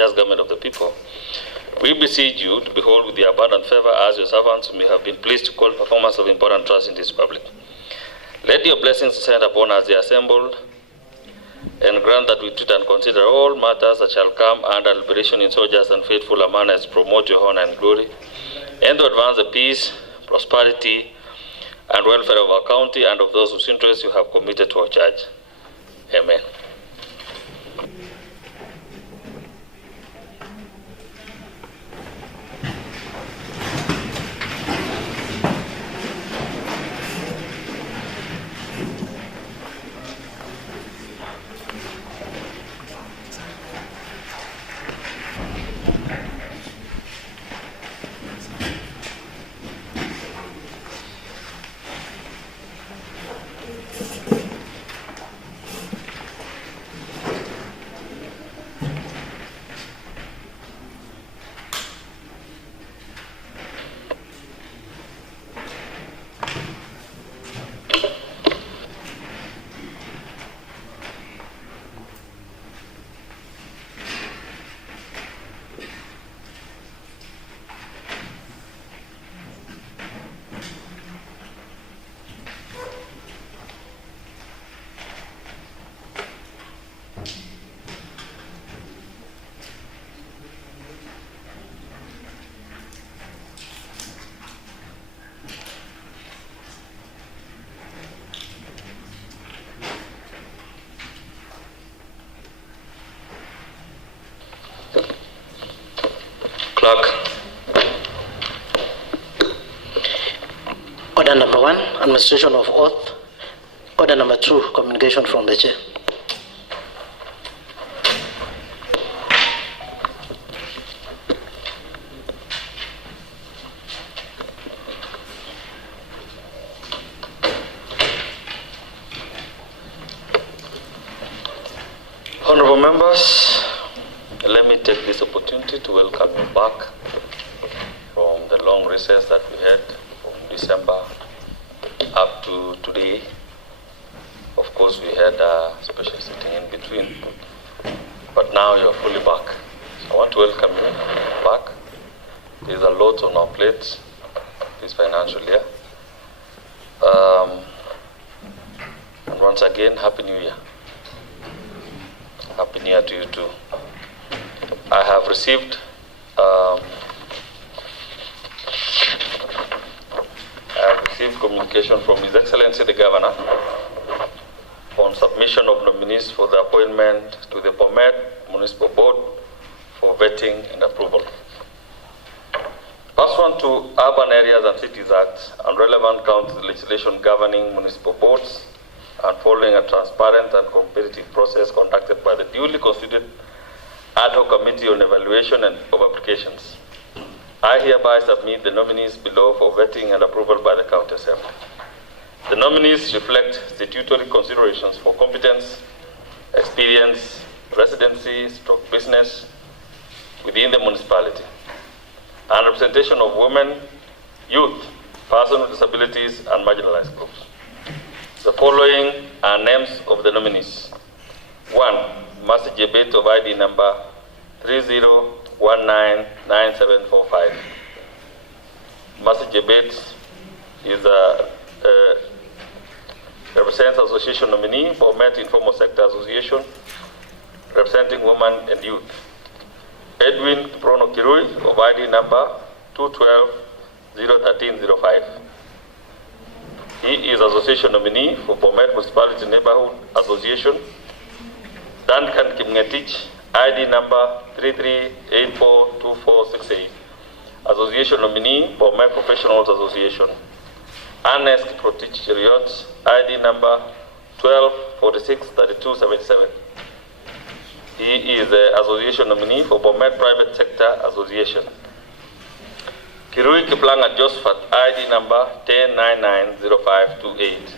As government of the people, we beseech you to behold with the abundant favor as your servants whom you have been pleased to call performance of important trust in this republic. Let your blessings descend upon us, the assembled, and grant that we treat and consider all matters that shall come under liberation in so just and faithful a manner as promote your honor and glory, and to advance the peace, prosperity, and welfare of our county and of those whose interests you have committed to our church. Amen. Clerk. Order number 1, administration of oath. Order number 2, communication from the chair. Honorable members, let me take this opportunity to welcome you back from the long recess that we had from December up to today. Of course, we had a special sitting in between, but now you're fully back. So I want to welcome you back. There's a lot on our plates this financial year. And once again, Happy New Year. Happy New Year to you too. I have received communication from His Excellency the Governor on submission of nominees for the appointment to the Bomet Municipal Board for vetting and approval. Pursuant to Urban Areas and Cities Act and relevant county legislation governing municipal boards, and following a transparent and competitive process conducted by the duly constituted Ad hoc Committee on Evaluation and of Applications, I hereby submit the nominees below for vetting and approval by the County Assembly. The nominees reflect statutory considerations for competence, experience, residency, stroke business within the municipality, and representation of women, youth, persons with disabilities, and marginalized groups. The following are names of the nominees. 1. Master Jebet of ID number 30199745. Master Jebet is represents Association nominee for Bomet Informal Sector Association, representing women and youth. Edwin Prono Kirui of ID number 212-01305. He is Association nominee for Bomet Municipality Neighborhood Association. Duncan Kimngetich, ID number 33842468. Association nominee for Bomet Professionals Association. Ernest Protich Cheriot, ID number 12463277. He is the Association nominee for Bomet Private Sector Association. Kirui Kiplanga Josephat, ID number 10990528.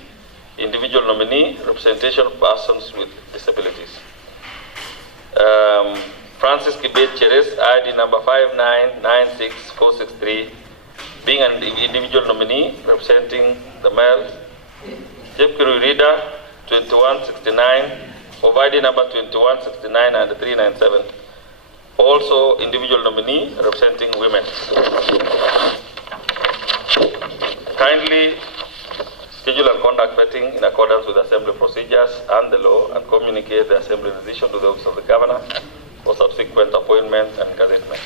Individual nominee, representation of persons with disabilities. Francis Kibet Cheres, ID number 5996463, being an individual nominee representing the male. Jeff Kirui Rida, 2169, of ID number 2169 and 397. Also, individual nominee representing women. Kindly schedule and conduct vetting in accordance with Assembly procedures and the law, and communicate the Assembly decision to the Office of the Governor for subsequent appointment and gazettement.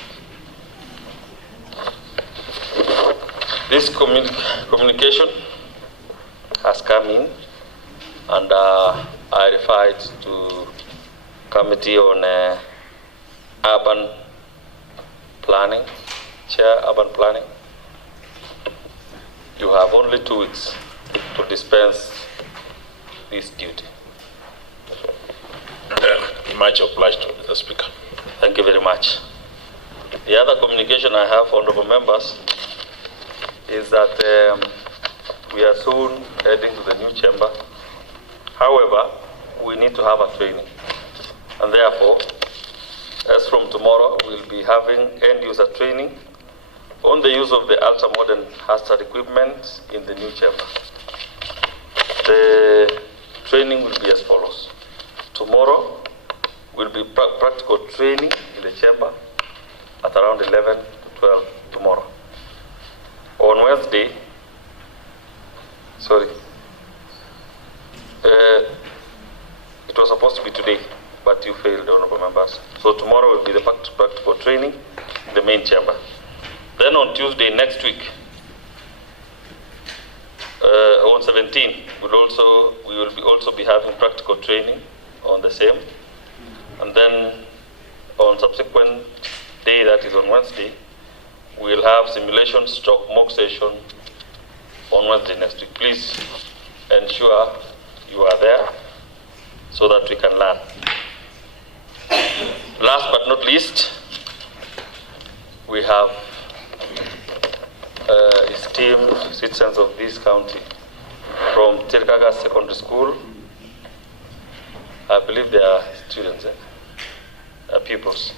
This communication has come in, and I refer it to Committee on Urban Planning, Chair Urban Planning. You have only 2 weeks to dispense this duty. Much obliged, Mr. Speaker. Thank you very much. The other communication I have, honorable members, is that we are soon heading to the new chamber. However, we need to have a training. And therefore, as from tomorrow, we'll be having end-user training on the use of the ultra-modern hazard equipment in the new chamber. The training will be as follows. Tomorrow will be practical training in the chamber at around 11 to 12 tomorrow. On Wednesday, it was supposed to be today, but you failed, honorable members. So tomorrow will be the practical training in the main chamber. Then on Tuesday next week, on 17, we will also be having practical training on the same. And then on subsequent day, that is on Wednesday, we will have simulation stroke mock session on Wednesday next week. Please ensure you are there so that we can learn. Last but not least, we have esteemed citizens of this county from Tirgaga Secondary School. I believe they are students, pupils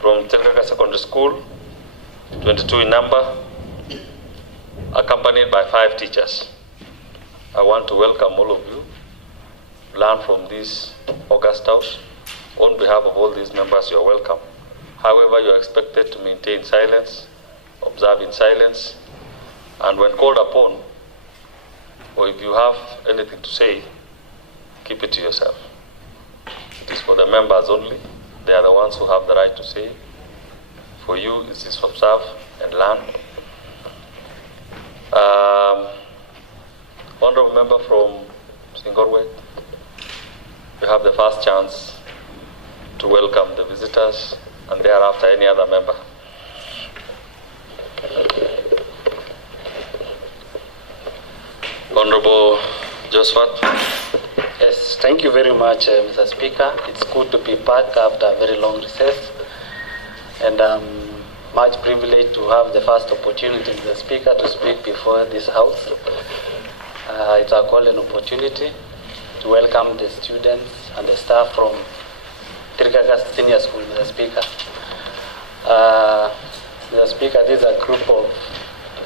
from Tirgaga Secondary School, 22 in number, accompanied by 5 teachers. I want to welcome all of you, learn from this August house. On behalf of all these members, you are welcome. However, you are expected to maintain silence, observe in silence, and when called upon, or if you have anything to say, keep it to yourself. It is for the members only. They are the ones who have the right to say. For you, it is observe and learn. Honorable member from Singorwe, you have the first chance to welcome the visitors, and thereafter any other member. Honorable Josephat. Yes, thank you very much, Mr. Speaker. It's good to be back after a very long recess, and I'm much privileged to have the first opportunity, Mr. Speaker, to speak before this House. It's a golden opportunity to welcome the students and the staff from Tirgaga Senior School, Mr. Speaker. Mr. Speaker, this is a group of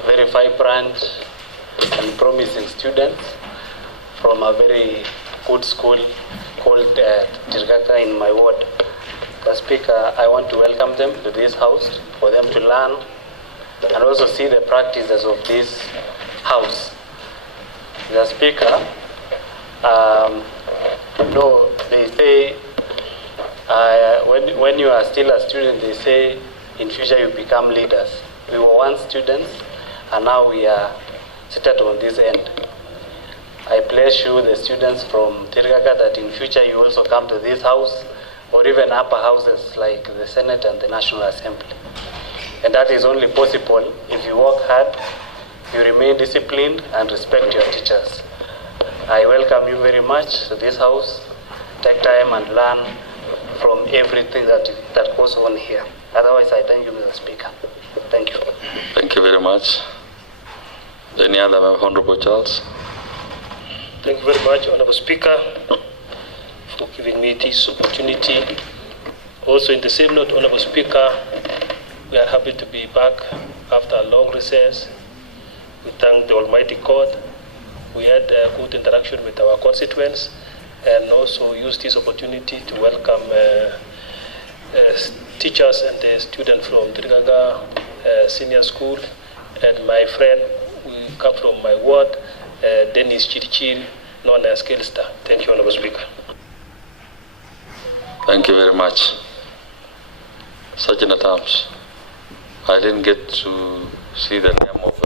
very vibrant and promising students from a very good school called Tirgaga in my ward. Mr. Speaker, I want to welcome them to this house for them to learn and also see the practices of this house. Mr. Speaker, they say when you are still a student, they say in future you become leaders. We were once students, and now we are seated on this end. I pledge you, the students from Tirgaga, that in future you also come to this house, or even upper houses like the Senate and the National Assembly. And that is only possible if you work hard, you remain disciplined, and respect your teachers. I welcome you very much to this house. Take time and learn from everything that goes on here. Otherwise, I thank you, Mr. Speaker. Thank you. Thank you very much. Any other member, Honorable Charles? Thank you very much, Honorable Speaker, for giving me this opportunity. Also, in the same note, Honorable Speaker, we are happy to be back after a long recess. We thank the Almighty God. We had a good interaction with our constituents, and also use this opportunity to welcome teachers and the student from Trigaga Senior School, and my friend who come from my ward, Dennis Chirichiri, known as Kelster. Thank you, Honorable Speaker. Thank you very much. Sergeant at Arms, I didn't get to see the name of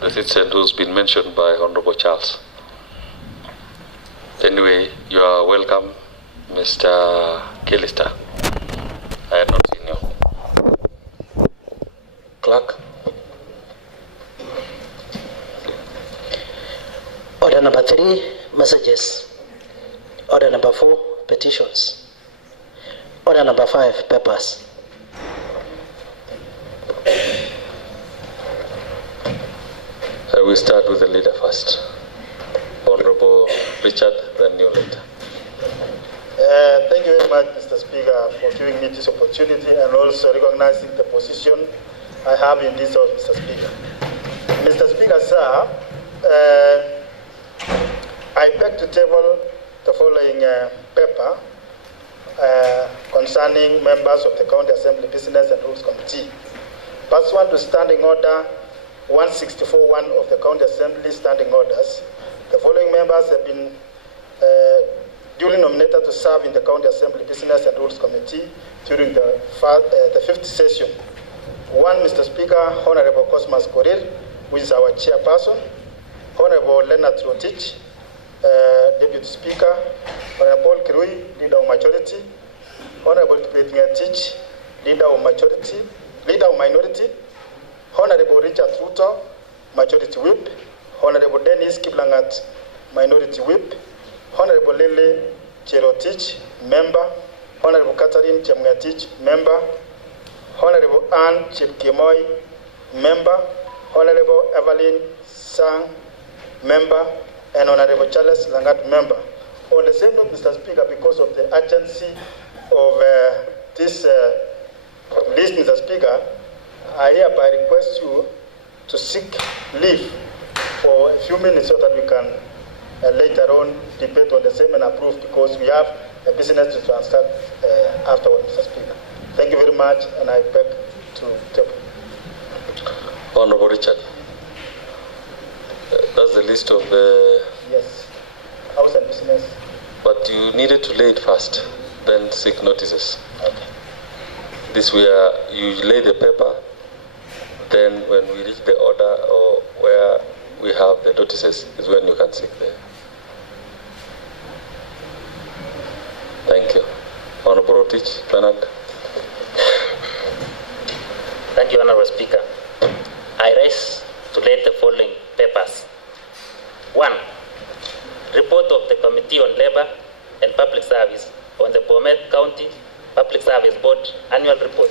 the citizen who's been mentioned by Honorable Charles. Anyway, you are welcome, Mr. Kellister. I had not seen you. Clerk. Order number 3, messages. Order number 4, petitions. Order number 5, papers. I will start with the leader first. Honorable Richard, then you later. Thank you very much, Mr. Speaker, for giving me this opportunity and also recognizing the position I have in this house, Mr. Speaker. Mr. Speaker, sir, I beg to table the following paper concerning members of the County Assembly Business and Rules Committee. Pursuant to Standing Order 164.1 of the County Assembly Standing Orders, the following members have been duly nominated to serve in the County Assembly Business and Rules Committee during the 5th session. 1, Mr. Speaker, Honorable Cosmas Korir, who is our chairperson. Honorable Leonard Rotich, Deputy Speaker. Honorable Kirui, Leader of Majority. Honorable Tich, Leader of Minority. Honorable Richard Ruto, Majority Whip. Honorable Dennis Kiplangat, Minority Whip. Honorable Lily Cherotich, Member. Honorable Catherine Chemngatich, Member. Honorable Anne Chipkemoi, Member. Honorable Evelyn Sang, Member. And Honorable Charles Langat, Member. On the same note, Mr. Speaker, because of the urgency of this list, Mr. Speaker, I hereby request you to seek leave for a few minutes so that we can later on debate on the same and approve, because we have a business to transact afterward, Mr. Speaker. Thank you very much, and I beg to table. Honorable Richard, that's the list of Yes, House and Business. But you needed to lay it first, then seek notices. Okay. This where you lay the paper, then when we reach the order or where we have the notices is when you can seek the. Thank you. Honorable Rotich, Bernard. Thank you, Honorable Speaker. I rise to lay the following papers. 1. Report of the Committee on Labor and Public Service on the Bomet County Public Service Board Annual Report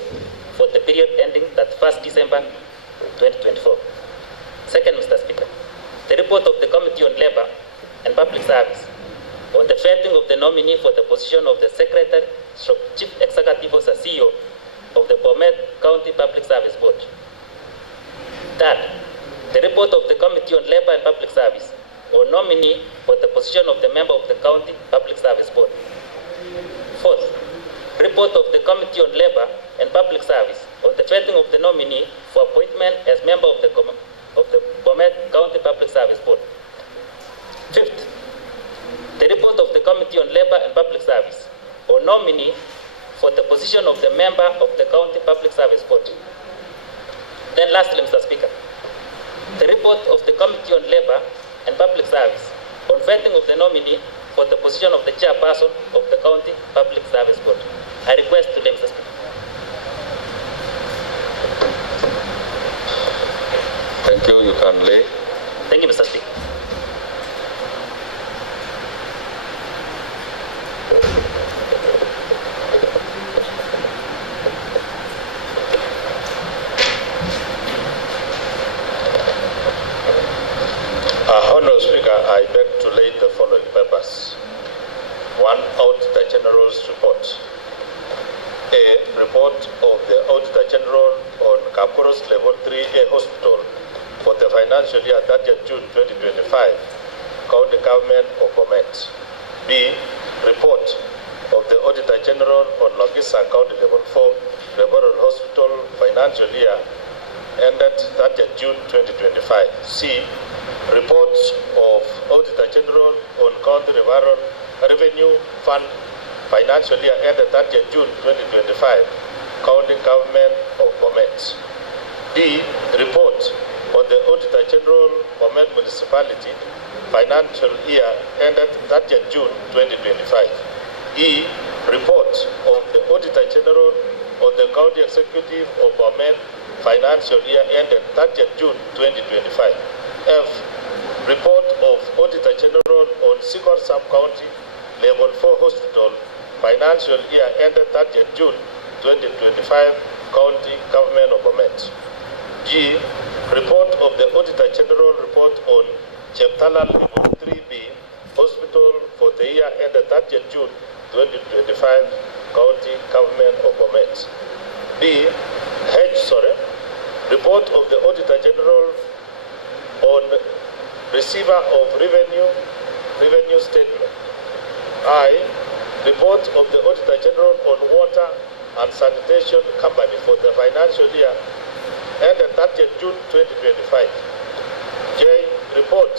for the period ending 31st December 2024. Second, Mr. Speaker, the report of the Committee on Labor and Public Service on the vetting of the nominee for the position of the Secretary, Chief Executive Officer, CEO of the Bomet County Public Service Board. Third, the report of the Committee on Labor and Public Service on nominee for the position of the member of the County Public Service Board. Fourth, report of the Committee on Labor and Public Service on the vetting of the nominee for appointment as member of the Bomet County Public Service Board. Fifth, the report of the Committee on Labor and Public Service on nominee for the position of the member of the County Public Service Board. Then lastly, Mr. Speaker, the report of the Committee on Labor and Public Service on vetting of the nominee for the position of the chairperson of the County Public Service Board. I request to Mr. Speaker. Thank you. You can lay. Thank you, Mr. Speaker. Honourable Speaker, I beg to lay the following papers. 1. Auditor General's Report. A. Report of the Auditor General on Kapuros Level 3A Hospital for the financial year 30th June 2025, County Government of Bomet. B. report of the Auditor General on Logisa County Level 4 Referral Hospital financial year ended 30th June 2025. C. Report of Auditor General on County Revenue Fund financial year ended 30th June 2025, County Government of Bomet. D. Report on the Auditor General Bomet Municipality financial year ended 30th June 2025. E. Report of the Auditor General on the County Executive of Bomet financial year ended 30th June 2025. F. Report of Auditor General on Sikor Sub-County Level 4 Hospital financial year ended 30th June 2025, County Government of Bomet. G. Report of the Auditor General report on Cheptala Level 3B Hospital for the year ended 30th June 2025, County Government of Bomet. B. Report of the Auditor General on receiver of revenue statement. I. Report of the Auditor General on Water and Sanitation Company for the financial year ended 30th June 2025. J. Report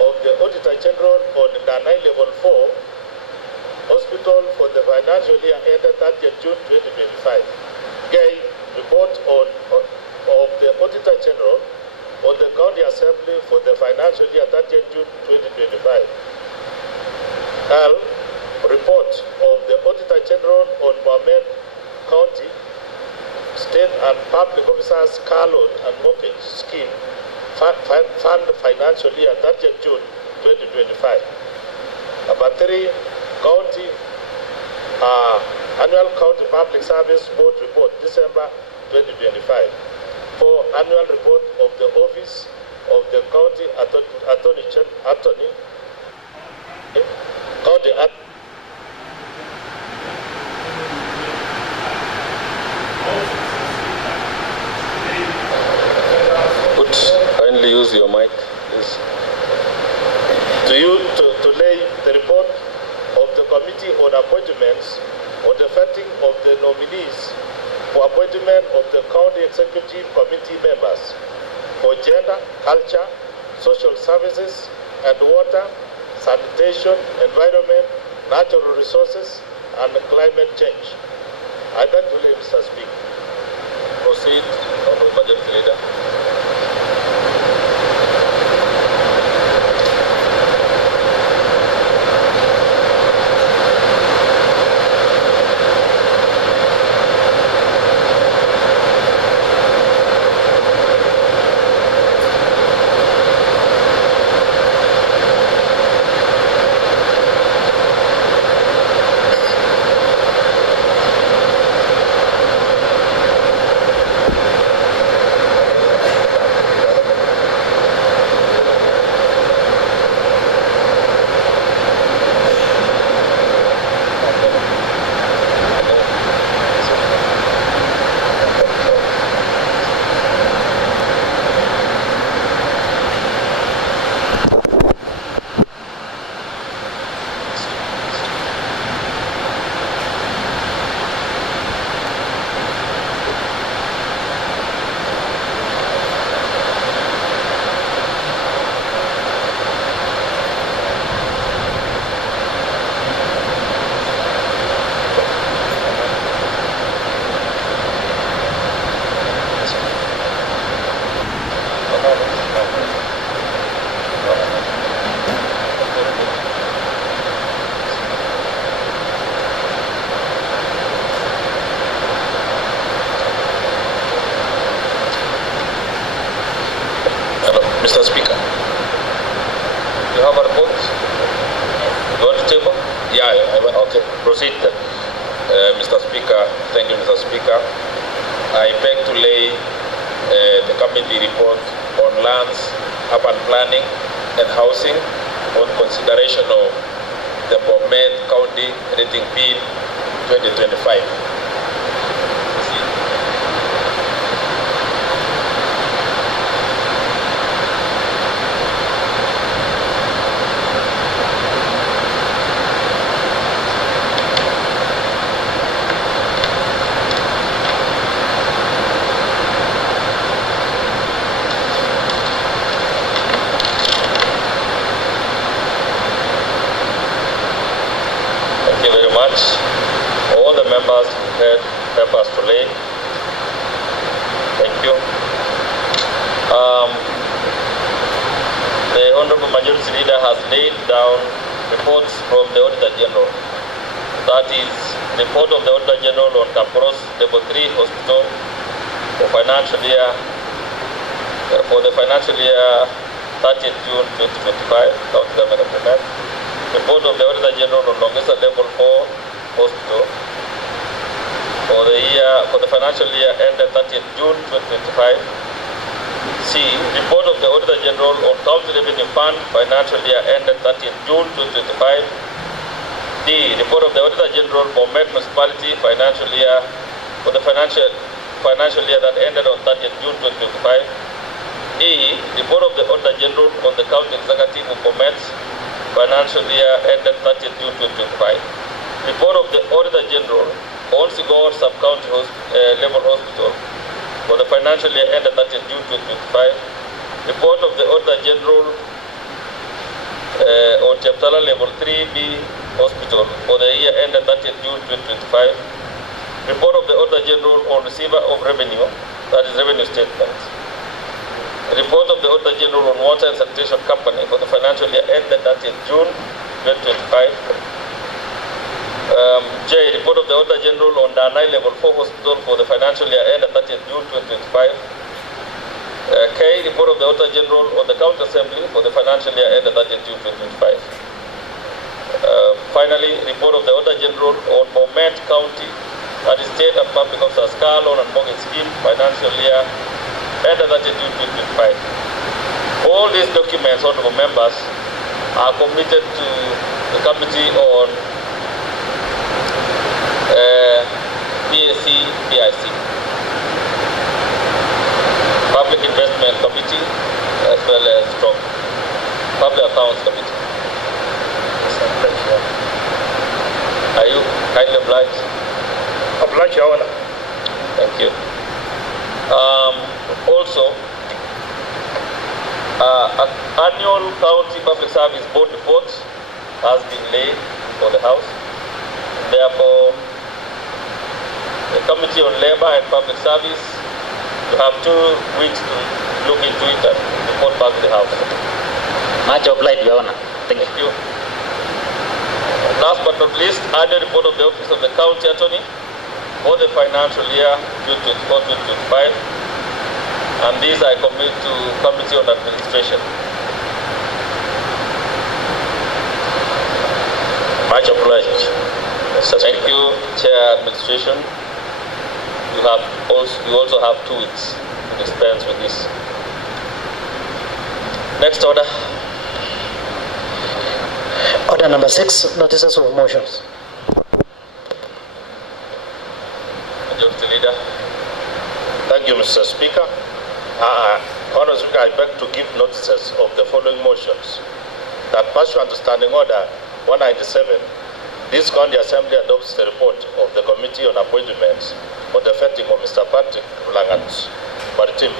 of the Auditor General on Danai Level 4 Hospital for the financial year ended 30th June 2025. K. Report of the Auditor General on the County Assembly for the financial year 30th June 2025. L. Report of the Auditor General on Bomet County State and Public Officers Car Loan and Mortgage Scheme Fund financial year 30th June 2025. Number 3, Annual County Public Service Board Report December 2025. 4, Annual Report of the Office of the County Attorney Kindly use your mic, please. To lay the report of the Committee on Appointments on the vetting of the nominees for appointment of the County Executive Committee members for Gender, Culture, Social Services and Water, Sanitation, Environment, Natural Resources and Climate Change. I beg to lay Mr. Speaker. Proceed, Honorable Majority Leader. Mr. Speaker, you have a report? You want to table? Yeah, okay. Proceed. Mr. Speaker, thank you, Mr. Speaker. I beg to lay the committee report on lands, urban planning and housing on consideration of the Bomet County Rating Bill 2025. all the members who had papers to lay. Thank you. The Honorable Majority Leader has laid down reports from the Auditor General. That is, report of the Auditor General on Kaporos Level 3 Hospital for the financial year 30th June 2025, County Government of Bomet. Report of the Auditor General on Longesa Level 4 Hospital for the financial year ended 30th June 2025. C. Report of the Auditor General on County Revenue Fund financial year ended 30th June 2025. D. Report of the Auditor General for Bomet Municipality financial year for the financial year that ended on 30th June 2025. E. Report of the Auditor General on the County Executive of Bomet financial year ended 30th June 2025. Report of the Auditor General on Sigor Sub-County Level Hospital for the financial year ended 30th June 2025. Report of the Auditor General on Chaptala Level 3B Hospital for the year ended 30th June 2025. Report of the Auditor General on Receiver of Revenue, that is revenue statement. Report of the Auditor General on Water and Sanitation Company for the financial year ended 30th June 2025. J. Report of the Auditor General on Danai Level 4 Hospital for the financial year ended 30th June 2025. K. Report of the Auditor General on the County Assembly for the financial year ended 30th June 2025. Finally, report of the Auditor General on Bomet County, that is State and Public Officers Car Loan and Mortgage Scheme financial year ended 30th June 2025. All these documents, honorable members, are committed to the Committee on BIC, Public Investment Committee, as well as Public Accounts Committee. Are you kindly obliged? Obliged, Your Honor. Thank you. Also, annual County Public Service Board report has been laid for the House. Therefore, the Committee on Labor and Public Service, you have 2 weeks to look into it and report back to the House. Much obliged, Your Honor. Thank you. Last but not least, annual report of the Office of the County Attorney for the financial year 2024-2025, and these I commit to Committee on Administration. Much obliged. Thank you, Chair Administration. You also have 2 weeks to dispense with this. Next order. Order number 6, notices of motions. Majority Leader. Thank you, Mr. Speaker. Honourable Speaker, I beg to give notices of the following motions. That pursuant to Standing Order 197, this County Assembly adopts the report of the Committee on Appointments for the vetting of Mr. Patrick Langat Maritim,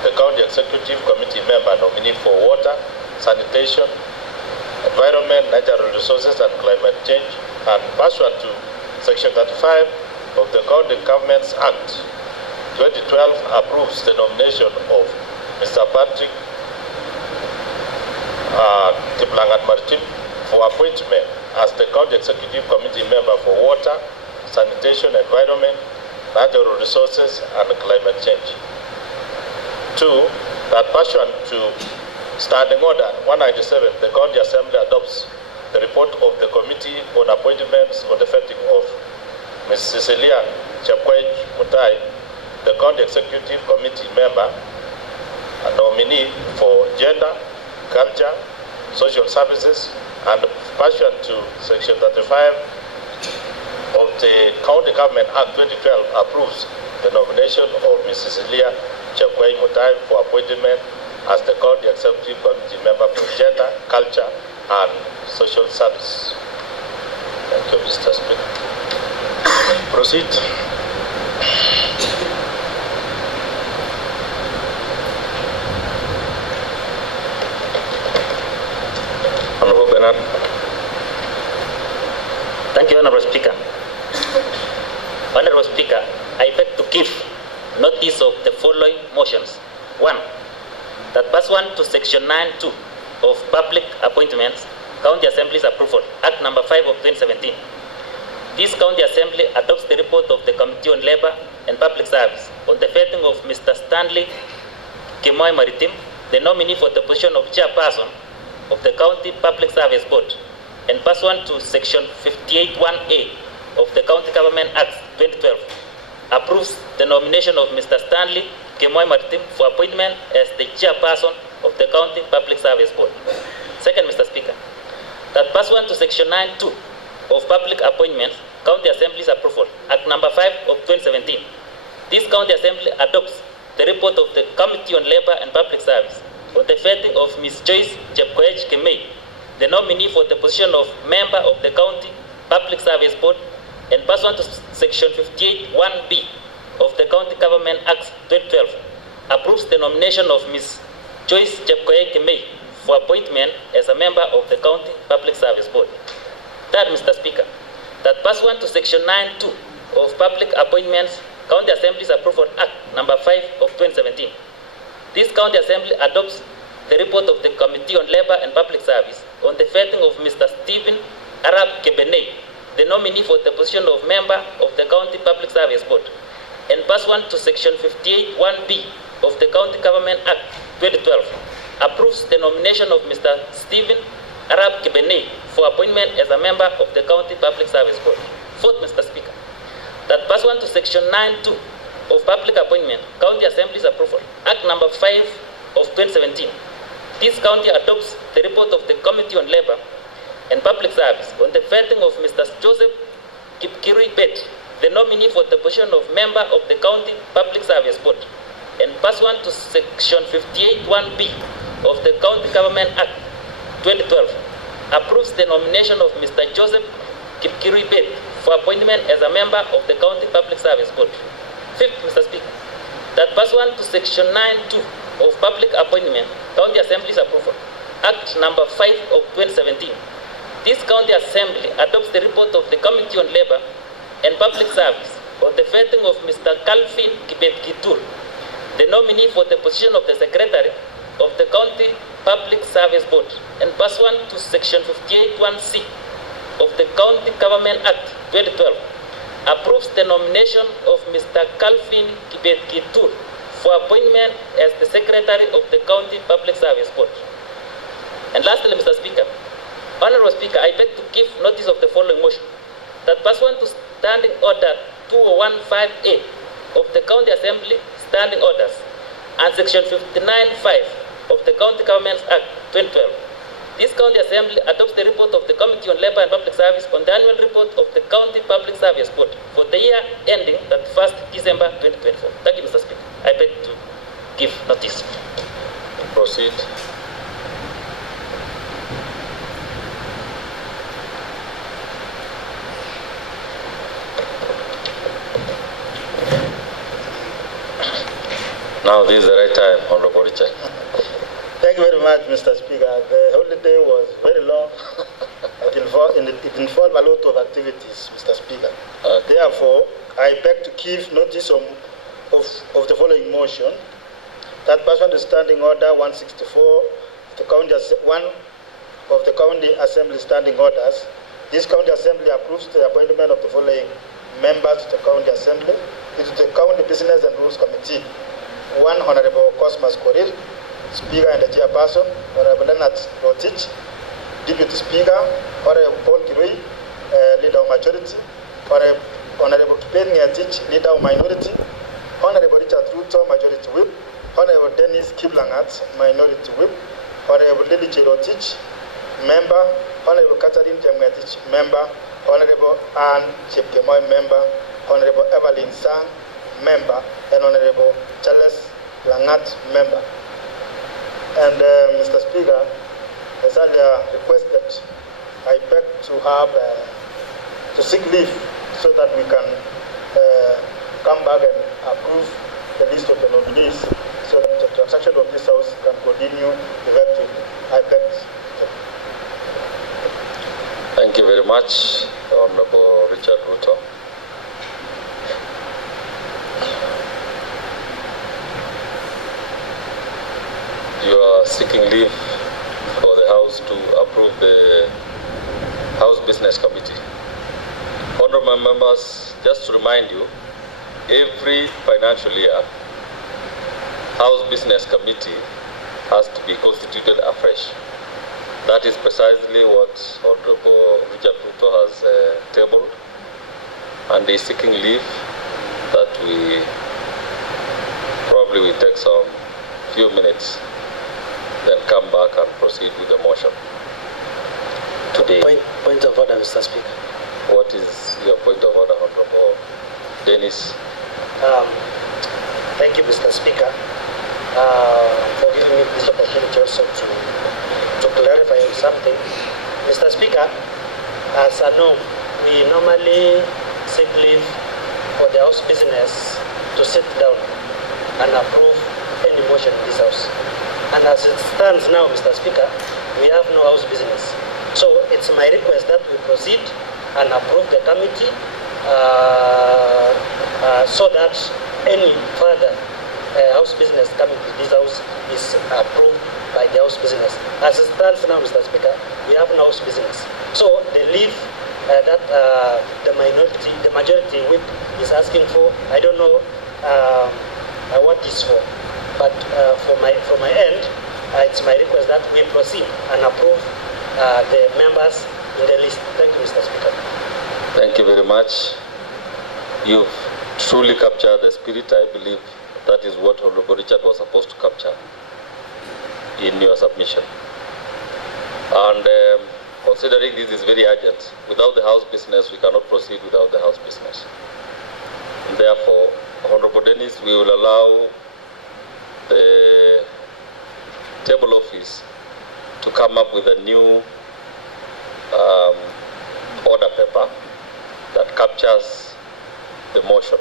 the County Executive Committee member nominee for Water, Sanitation, Environment, Natural Resources and Climate Change, and pursuant to Section 35 of the County Governments Act 2012 approves the nomination of Mr. Patrick Langat Maritim for appointment as the County Executive Committee member for Water, Sanitation, Environment, Natural Resources and Climate Change. 2. That pursuant to Standing Order 197, the County Assembly adopts the report of the Committee on Appointments on the vetting of Ms. Cecilia Chepkwej Mutai, the County Executive Committee member and nominee for Gender, Culture, Social Services, and pursuant to Section 35 of the County Government Act 2012 approves the nomination of Ms. Cecilia Chepkwej Mutai for appointment as the County Executive Committee member for Gender, Culture, and Social Service. Thank you, Mr. Speaker. Proceed. Honorable Bernard. Thank you, Honorable Speaker. Honorable Speaker, I beg to give notice of the following motions. 1. That pursuant to Section 9(2) of Public Appointments, County Assembly's Approval, Act Number 5 of 2017. This County Assembly adopts the report of the Committee on Labour and Public Service on the vetting of Mr. Stanley Kimoy Maritim, the nominee for the position of Chairperson of the County Public Service Board, and pursuant to Section 58(1)(a) of the County Government Act 2012, approves the nomination of Mr. Stanley Kimoy Maritim for appointment as the Chairperson of the County Public Service Board. Second, Mr. Speaker, that pursuant to Section 9(2) of Public Appointments, County Assembly's Approval, Act Number 5 of 2017, this County Assembly adopts the report of the Committee on Labour and Public Service on the vetting of Ms. Joyce Chepkoech Kemei, the nominee for the position of Member of the County Public Service Board, and pursuant to Section 58(1)(b) of the County Government Act 2012, approves the nomination of Ms. Joyce Chepkoech Kemei for appointment as a member of the County Public Service Board. Third, Mr. Speaker, that pursuant to Section 9(2) of Public Appointments, County Assembly's Approval Act Number 5 of 2017, this County Assembly adopts the report of the Committee on Labour and Public Service on the vetting of Mr. Stephen Arab Kebenei, the nominee for the position of Member of the County Public Service Board, and pursuant to Section 58(1)(b) of the County Government Act 2012, approves the nomination of Mr. Stephen Arab Kebenei for appointment as a member of the County Public Service Board. Fourth, Mr. Speaker, that pursuant to Section 9(2) of Public Appointment, County Assembly's Approval, Act Number 5 of 2017, this county adopts the report of the Committee on Labour and Public Service on the vetting of Mr. Joseph Kipkirui Bet, the nominee for the position of Member of the County Public Service Board, and pursuant to Section 58(1)(b) of the County Government Act 2012, approves the nomination of Mr. Joseph Kipkirui Bet for appointment as a member of the County Public Service Board. Fifth, Mr. Speaker, that pursuant to Section 9(2) of Public Appointment, County Assembly's Approval, Act Number 5 of 2017, this County Assembly adopts the report of the Committee on Labour and Public Service on the vetting of Mr. Calvin Kibet Kitur, the nominee for the position of the Secretary of the County Public Service Board, and pursuant to Section 58(1)(c) of the County Government Act 2012, approves the nomination of Mr. Calvin Kibet Kitur for appointment as the Secretary of the County Public Service Board. And lastly, Mr. Speaker, Honorable Speaker, I beg to give notice of the following motion. That pursuant to Standing Order 2015A of the County Assembly Standing Orders and Section 59(5) of the County Governments Act 2012, this County Assembly adopts the report of the Committee on Labour and Public Service on the annual report of the County Public Service Board for the year ending 31st December 2024. Thank you, Mr. Speaker. I beg to give notice. Proceed. Now this is the right time, Honorable Richard. Thank you very much, Mr. Speaker. The holiday was very long. It involved a lot of activities, Mr. Speaker. Therefore, I beg to give notice of the following motion. That pursuant to Standing Order 164, one of the County Assembly Standing Orders, this County Assembly approves the appointment of the following members to the County Assembly into the County Business and Rules Committee. One, Honorable Cosmas Korir, Speaker and the Chairperson. Honorable Leonard Rotich, Deputy Speaker. Honorable Paul Kirui, Leader of Majority. Honorable Kipen Ngetich, Leader of Minority. Honorable Richard Ruto, Majority Whip. Honorable Dennis Kiblangat, Minority Whip. Honorable Lily Rotich, Member. Honorable Catherine Temngetich, Member. Honorable Anne Chepkemoy, Member. Honorable Evelyn Sang, Member. And Honorable Charles Langat, Member. And Mr. Speaker, as earlier requested, I beg to have to seek leave so that we can come back and approve the list of the nominees so that the transaction of this House can continue effectively. I beg. Thank you very much, Honorable Richard Ruto. You are seeking leave for the House to approve the House Business Committee. Honorable members, just to remind you, every financial year, House Business Committee has to be constituted afresh. That is precisely what Honorable Richard Ruto has tabled, and is seeking leave that we probably will take some few minutes, then come back and proceed with the motion. Today. Point of order, Mr. Speaker. What is your point of order, Honorable Dennis? Thank you, Mr. Speaker, for giving me this opportunity also to clarify something. Mr. Speaker, as I know, we normally seek leave for the House business to sit down and approve any motion in this House. And as it stands now, Mr. Speaker, we have no House business. So it's my request that we proceed and approve the committee so that any further House business coming to this House is approved by the House business. As it stands now, Mr. Speaker, we have no House business. So the leave that the majority whip is asking for, I don't know what this for. But from my end, it's my request that we proceed and approve the members in the list. Thank you, Mr. Speaker. Thank you very much. You've truly captured the spirit. I believe that is what Honorable Richard was supposed to capture in your submission. And considering this is very urgent, without the House business, we cannot proceed without the House business. And therefore, Honorable Dennis, we will allow the table office to come up with a new order paper that captures the motion.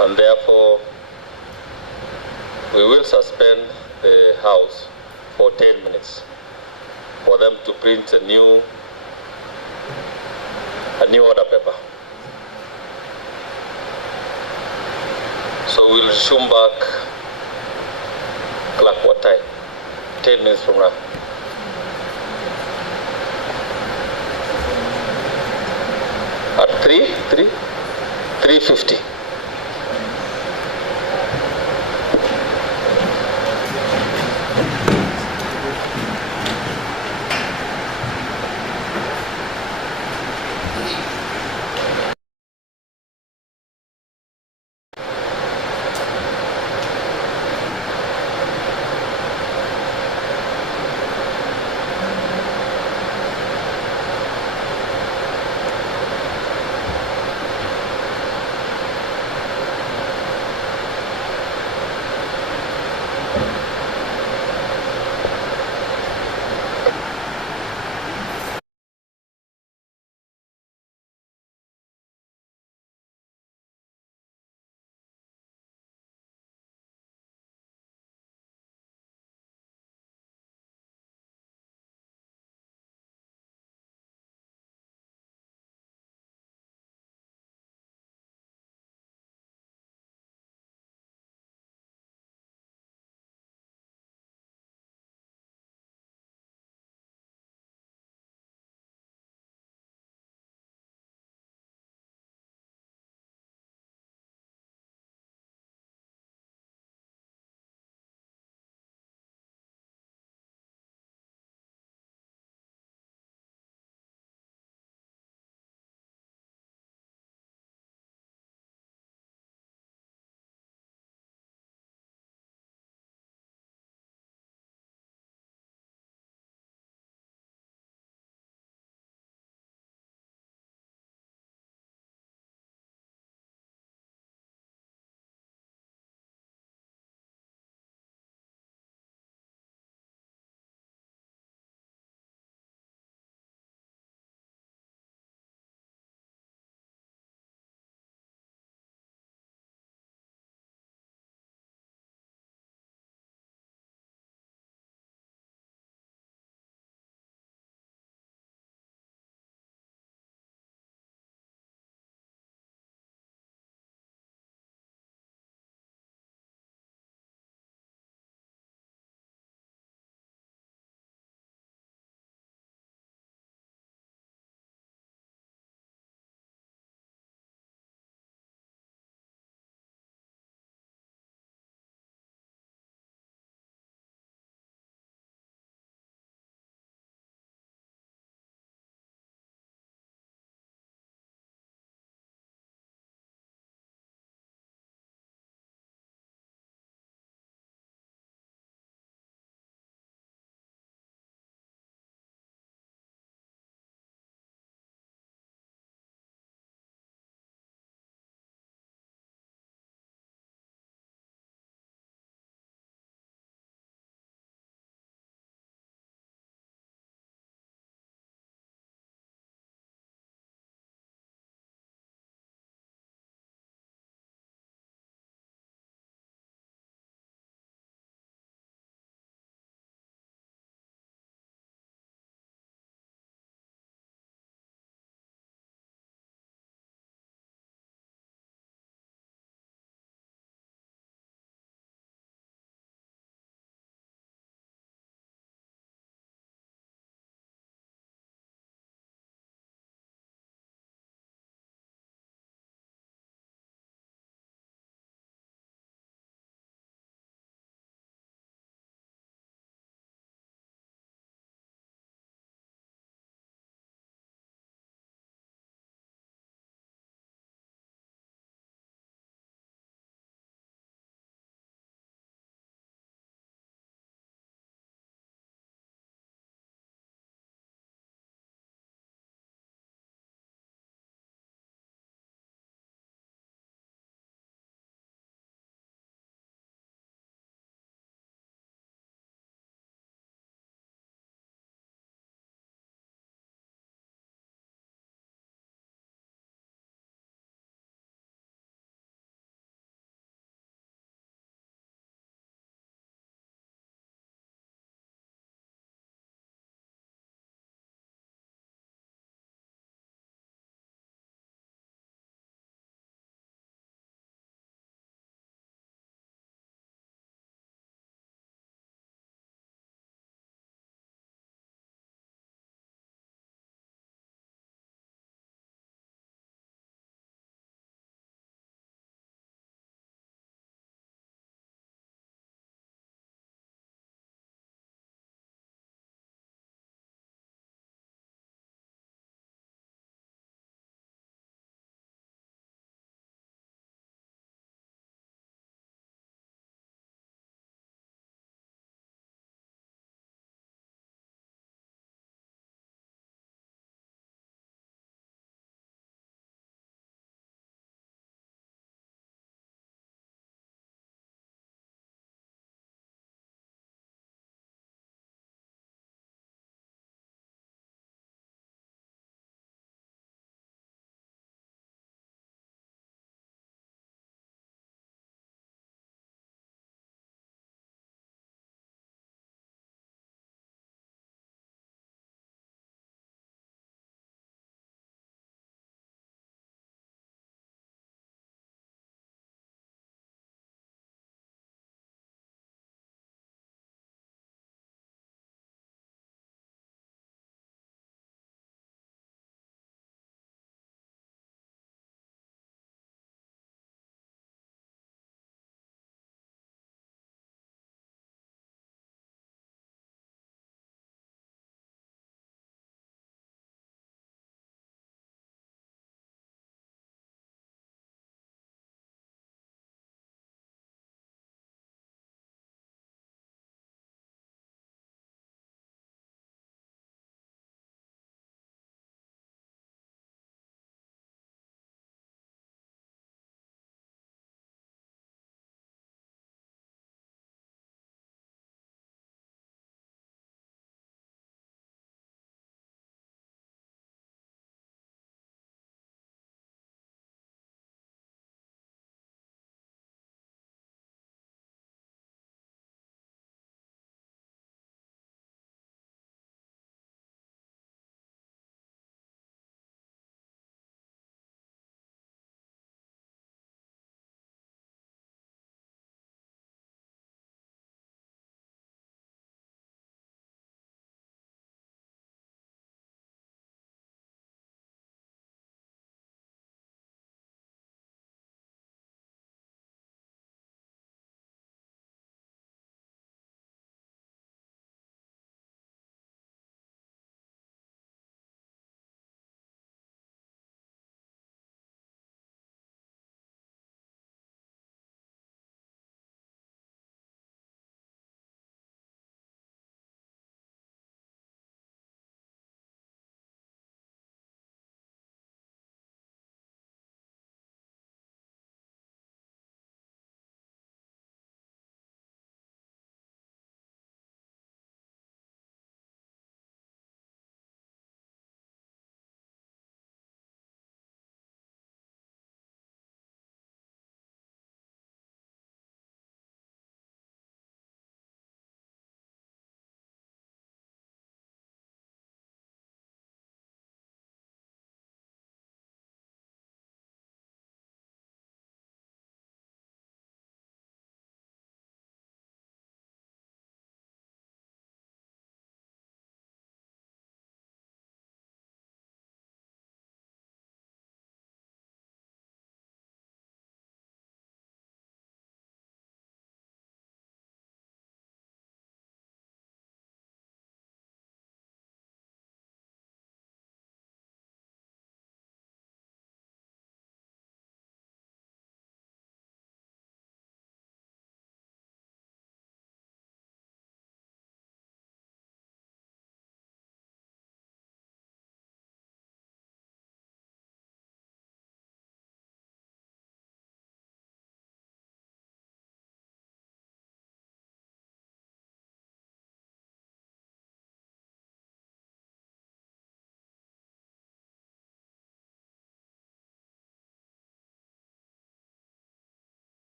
And therefore, we will suspend the House for 10 minutes for them to print a new order paper. So we'll resume back, clock what time? 10 minutes from now. At 3:50.